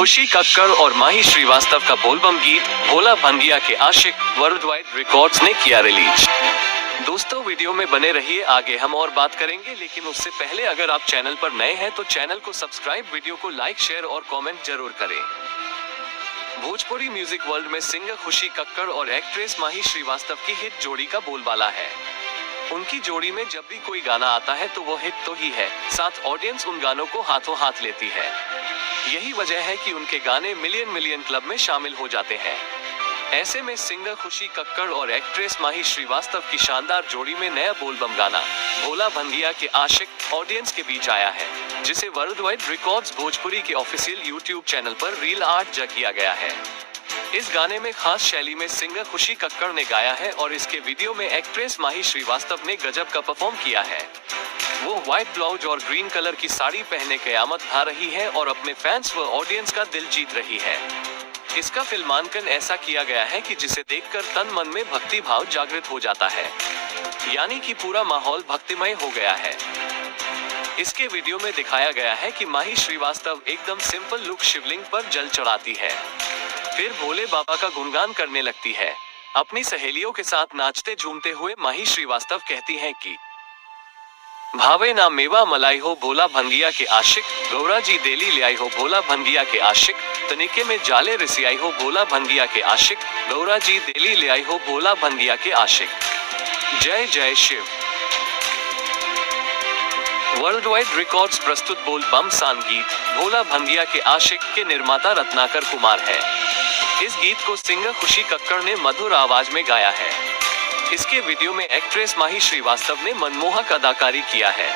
खुशी कक्कड़ और माही श्रीवास्तव का बोलबम गीत भोला भंगिया के आशिक वर्ल्ड वाइड रिकॉर्ड्स ने किया रिलीज। दोस्तों वीडियो में बने रहिए, आगे हम और बात करेंगे, लेकिन उससे पहले अगर आप चैनल पर नए हैं तो चैनल को सब्सक्राइब, वीडियो को लाइक, शेयर और कमेंट जरूर करें। भोजपुरी म्यूजिक वर्ल्ड में सिंगर खुशी कक्कड़ और एक्ट्रेस माही श्रीवास्तव की हिट जोड़ी का बोलबाला है। उनकी जोड़ी में जब भी कोई गाना आता है तो वो हिट तो ही है, साथ ऑडियंस उन गानों को हाथों हाथ लेती है। यही वजह है कि उनके गाने मिलियन क्लब में शामिल हो जाते हैं। ऐसे में सिंगर खुशी कक्कड़ और एक्ट्रेस माही श्रीवास्तव की शानदार जोड़ी में नया बोलबम गाना भोला भंगिया के आशिक ऑडियंस के बीच आया है, जिसे वर्ल्ड वाइड रिकॉर्ड्स भोजपुरी के ऑफिशियल यूट्यूब चैनल पर रील आर्ट जा किया गया है। इस गाने में खास शैली में सिंगर खुशी कक्कड़ ने गाया है और इसके वीडियो में एक्ट्रेस माही श्रीवास्तव ने गजब का परफॉर्म किया है। वो व्हाइट ब्लाउज और ग्रीन कलर की साड़ी पहने कयामत ढा रही है और अपने फैंस व ऑडियंस का दिल जीत रही है। इसका फिल्मांकन ऐसा किया गया है कि जिसे देखकर तन मन में भक्ति भाव जागृत हो जाता है, यानी कि पूरा माहौल भक्तिमय हो गया है। इसके वीडियो में दिखाया गया है कि माही श्रीवास्तव एकदम सिंपल लुक शिवलिंग पर जल चढ़ाती है, फिर भोले बाबा का गुणगान करने लगती है। अपनी सहेलियों के साथ नाचते झूमते हुए माही श्रीवास्तव कहती हैं कि भावे ना मेवा मलाई हो भोला भंगिया के आशिक, गौरा जी देली ले आई हो भोला भंगिया के आशिक, तनिके में जाले रिसियाई हो भोला भंगिया के आशिक, गौरा जी देली ले आई हो भोला भंगिया के आशिक। जय जय शिव। वर्ल्ड वाइड रिकॉर्ड्स प्रस्तुत बोल बम सान गीत भोला भंगिया के आशिक के निर्माता रत्नाकर कुमार है। इस गीत को सिंगर खुशी कक्कड़ ने मधुर आवाज में गाया है। इसके वीडियो में एक्ट्रेस माही श्रीवास्तव ने मनमोहक अदाकारी किया है।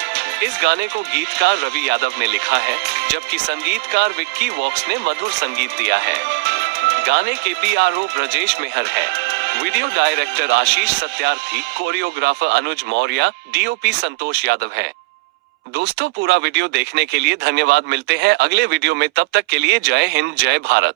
इस गाने को गीतकार रवि यादव ने लिखा है, जबकि संगीतकार विक्की वॉक्स ने मधुर संगीत दिया है। गाने के PRO ब्रजेश मेहर है। वीडियो डायरेक्टर आशीष सत्यार्थी, कोरियोग्राफर अनुज मौर्य, DOP संतोष यादव है। दोस्तों पूरा वीडियो देखने के लिए धन्यवाद। मिलते हैं अगले वीडियो में, तब तक के लिए जय हिंद जय भारत।